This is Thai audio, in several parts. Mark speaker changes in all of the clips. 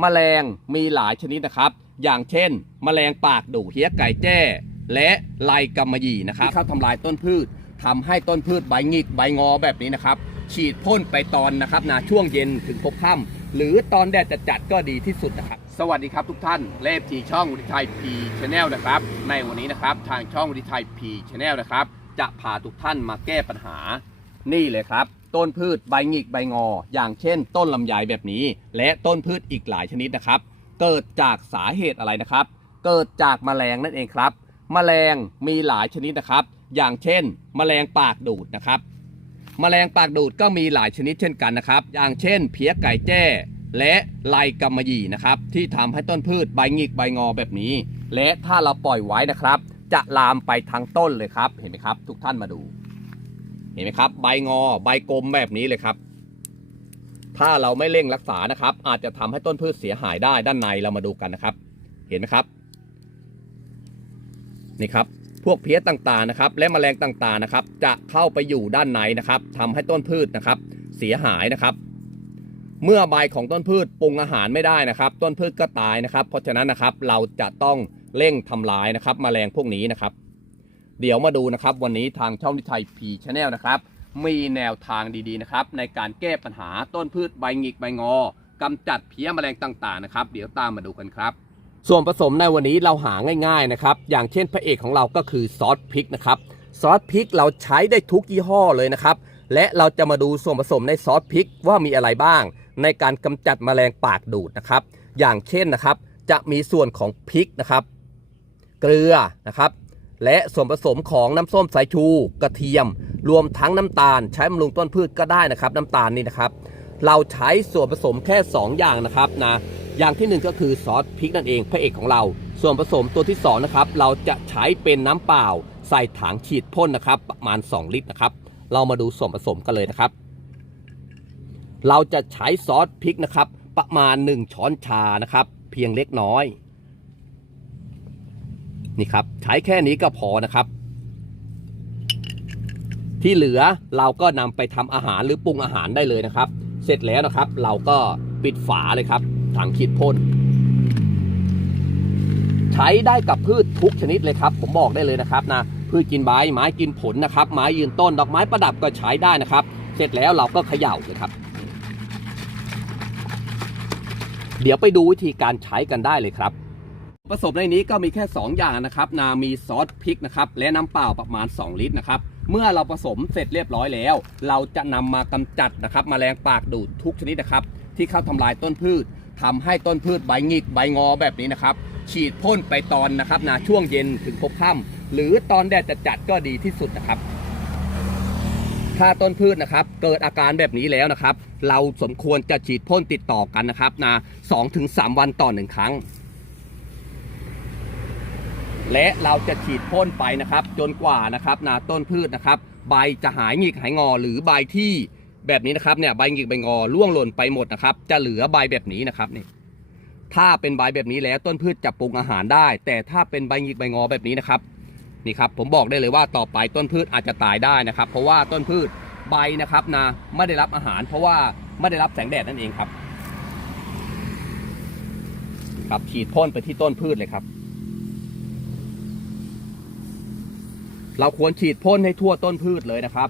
Speaker 1: แมลงมีหลายชนิดนะครับ อย่างเช่นแมลงปากดูเฮียไก่แจ้ และไลกำมะหยี่นะครับที่เข้าทำลายต้นพืชทำให้ต้นพืชใบหงิกใบงอแบบนี้นะครับ ฉีดพ่นไปตอนนะครับนะช่วงเย็นถึงพบค่ำหรือตอนแดดจัดๆก็ดีที่สุดนะครับ สวัสดีครับทุกท่านเลฟทีช่องวิทยพีชแนลนะครับ ในวันนี้นะครับทางช่องวิทยพีชแนลนะครับ จะพาทุกท่านมาแก้ปัญหานี่เลยครับ ต้นพืชใบหงิกใบงอ อย่างเช่น ต้นลำไยแบบนี้ และต้นพืชอีกหลายชนิดนะครับ เกิดจากสาเหตุอะไรนะครับ เกิดจากแมลงนั่นเองครับ แมลงมีหลายชนิดนะครับ อย่างเช่น แมลงปากดูดนะครับ แมลงปากดูดก็มีหลายชนิดเช่นกันนะครับ อย่างเช่น เพี้ยไก่แจ้ และไลกำมะหยี่นะครับ ที่ทำให้ต้นพืชใบหงิกใบงอแบบนี้ และถ้าเราปล่อยไว้นะครับ จะลามไปทั้งต้นเลยครับ เห็นไหมครับ ทุกท่านมาดู เห็นไหมครับ ใบงอใบกลมแบบนี้เลยครับ ถ้าเราไม่เร่งรักษานะครับ อาจจะทำให้ต้นพืชเสียหายได้ด้านในเรามาดูกันนะครับ เห็นไหมครับ นี่ครับพวกเพี้ยต่างๆนะครับ และแมลงต่างๆนะครับ จะเข้าไปอยู่ด้านในนะครับทำให้ต้นพืชนะครับ เสียหายนะครับ เมื่อใบของต้นพืชปรุงอาหารไม่ได้นะครับ ต้นพืชก็ตายนะครับ เพราะฉะนั้นนะครับเราจะต้องเร่งทำลายนะครับ แมลงพวกนี้นะครับ เดี๋ยวมาดูนะครับวันนี้ทางช่องนิไทยพีชแนลนะครับ มีแนวทางดีๆนะครับในการแก้ปัญหาต้นพืชใบหงิกใบงอกำจัดเพี้ยแมลงต่างๆนะครับ เดี๋ยวตามมาดูกันครับ ส่วนผสมในวันนี้เราหาง่ายๆนะครับ อย่างเช่นพระเอกของเราก็คือซอสพริกนะครับซอสพริกเราใช้ได้ทุกยี่ห้อเลยนะครับ และเราจะมาดูส่วนผสมในซอสพริกว่ามีอะไรบ้าง ในการกำจัดแมลงปากดูดนะครับ อย่างเช่นนะครับ จะมีส่วนของพริกนะครับ เกลือนะครับ และส่วนผสมของน้ำส้มสายชู กระเทียม รวมทั้งน้ำตาล ใช้บำรุงต้นพืชก็ได้นะครับ น้ำตาลนี่นะครับ เราใช้ส่วนผสมแค่ 2 อย่างนะครับนะอย่างที่ 1 ก็คือซอสพริกนั่นเองพระเอกของเรา ส่วนผสมตัวที่2นะครับเราจะใช้เป็นน้ำเปล่า ใส่ถังฉีดพ่นนะครับ ประมาณ 2 ลิตรนะครับ เรามาดูส่วนผสมกันเลยนะครับ เราจะใช้ซอสพริกนะครับ ประมาณ 1 ช้อนชานะครับ เพียงเล็กน้อย นี่ครับใช้แค่นี้ก็พอนะครับ ที่เหลือเราก็นำไปทำอาหารหรือปรุงอาหารได้เลยนะครับ เสร็จแล้วนะครับ เราก็ปิดฝาเลยครับถังฉีดพ่น ใช้ได้กับพืชทุกชนิดเลยครับ ผมบอกได้เลยนะครับนะพืชกินใบไม้กินผลนะครับ ไม้ยืนต้น ดอกไม้ประดับก็ใช้ได้นะครับ เสร็จแล้วเราก็เขย่าเลยครับ เดี๋ยวไปดูวิธีการใช้กันได้เลยครับ ผสมในนี้ก็มีแค่ 2 อย่างนะครับนามีซอสพริกนะครับและน้ำเปล่าประมาณ 2 ลิตรนะครับเมื่อเราผสมเสร็จเรียบร้อยแล้ว เราจะนำมากำจัดนะครับมแมลงปากดูดทุกชนิดนะครับ ที่เข้าทำลายต้นพืชทำให้ต้นพืชใบหงิกใบงอแบบนี้นะครับ ฉีดพ่นไปตอนนะครับนาช่วงเย็นถึงพบค่ำหรือตอนแดดจัดก็ดีที่สุดนะครับ ถ้าต้นพืชนะครับ เกิดอาการแบบนี้แล้วนะครับ เราสมควรจะฉีดพ่นติดต่อกันนะครับนะสองถึงสามวันต่อหนึ่งครั้ง และเราจะฉีดพ่นไปนะครับ จนกว่านะครับนาต้นพืชนะครับ ใบจะหายหงิกหายงอหรือใบที่แบบนี้นะครับเนี่ยใบหงิกใบงอร่วงหล่นไปหมดนะครับ จะเหลือใบแบบนี้นะครับนี่ถ้าเป็นใบแบบนี้แล้วต้นพืชจะปรุงอาหารได้ แต่ถ้าเป็นใบหงิกใบงอแบบนี้นะครับนี่ครับผมบอกได้เลยว่าต่อไปต้นพืชอาจจะตายได้นะครับ เพราะว่าต้นพืชใบนะครับนะไม่ได้รับอาหาร เพราะว่าไม่ได้รับแสงแดดนั่นเองครับ ครับฉีดพ่นไปที่ต้นพืชเลยครับ เราควรฉีดพ่นให้ทั่วต้นพืชเลยนะครับ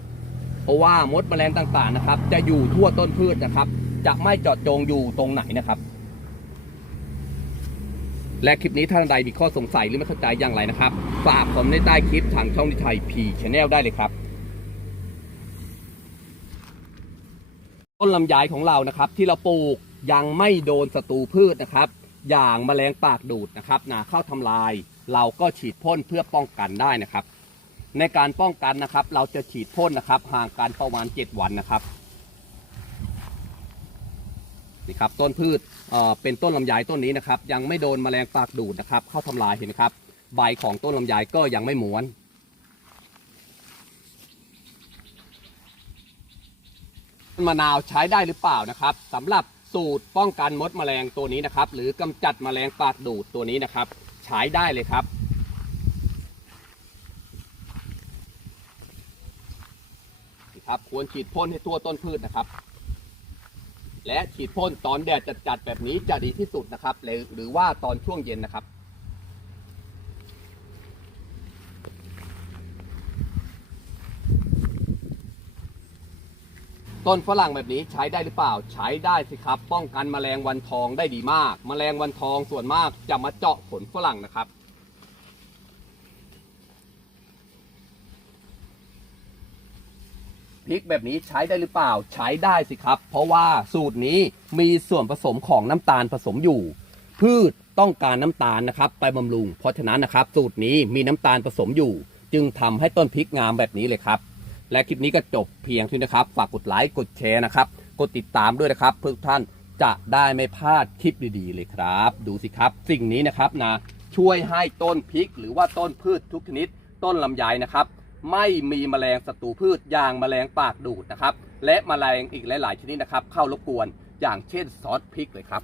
Speaker 1: เพราะว่ามดแมลงต่างๆนะครับ จะอยู่ทั่วต้นพืชนะครับ จะไม่เจาะจงอยู่ตรงไหนนะครับ และคลิปนี้ท่านใดมีข้อสงสัยหรือไม่เข้าใจอย่างไรนะครับฝากผมในใต้คลิปทางช่องนิไทยพีชแนลได้เลยครับต้นลำไยของเรานะครับที่เราปลูกยังไม่โดนศัตรูพืชนะครับ อย่างแมลงปากดูดนะครับนาเข้าทำลาย เราก็ฉีดพ่นเพื่อป้องกันได้นะครับ ในการป้องกันนะครับ เราจะฉีดพ่นนะครับ ห่างกันประมาณ 7 วันนะครับนี่ครับต้นพืชเอ่อเป็นต้นลำไยต้นนี้นะครับ ยังไม่โดนแมลงปากดูดนะครับ เข้าทำลายเห็นไหมครับ ใบของต้นลำไยก็ยังไม่ม้วนมะนาวใช้ได้หรือเปล่านะครับสำหรับสูตรป้องกันมดแมลงตัวนี้นะครับ หรือกำจัดแมลงปากดูดตัวนี้นะครับ ใช้ได้เลยครับ ครับ ควรฉีดพ่นให้ทั่วต้นพืชนะครับ และฉีดพ่นตอนแดดจัดๆแบบนี้จะดีที่สุดนะครับ หรือหรือว่าตอนช่วงเย็นนะครับต้นฝรั่งแบบนี้ใช้ได้หรือเปล่าใช้ได้สิครับ ป้องกันแมลงวันทองได้ดีมากแมลงวันทองส่วนมากจะมาเจาะผลฝรั่งนะครับ พริกแบบนี้ใช้ได้หรือเปล่าใช้ได้สิครับ เพราะว่าสูตรนี้มีส่วนผสมของน้ำตาลผสมอยู่ พืชต้องการน้ำตาลนะครับ ไปบำรุง เพราะฉะนั้นนะครับ สูตรนี้มีน้ำตาลผสมอยู่ จึงทำให้ต้นพริกงามแบบนี้เลยครับ และคลิปนี้ก็จบเพียงเท่านี้นะครับฝากกดไลค์กดแชร์นะครับกดติดตามด้วยนะครับ เพื่อทุกท่านจะได้ไม่พลาดคลิปดีๆเลยครับ ดูสิครับ สิ่งนี้นะครับนะช่วยให้ต้นพริกหรือว่าต้นพืชทุกชนิด ต้นลำไยนะครับ ไม่มีแมลงศัตรูพืชอย่างแมลงปากดูดนะครับ และแมลงอีกหลาย ๆ ชนิดนะครับ เข้ารบกวนอย่างเช่นซอสพริกเลยครับ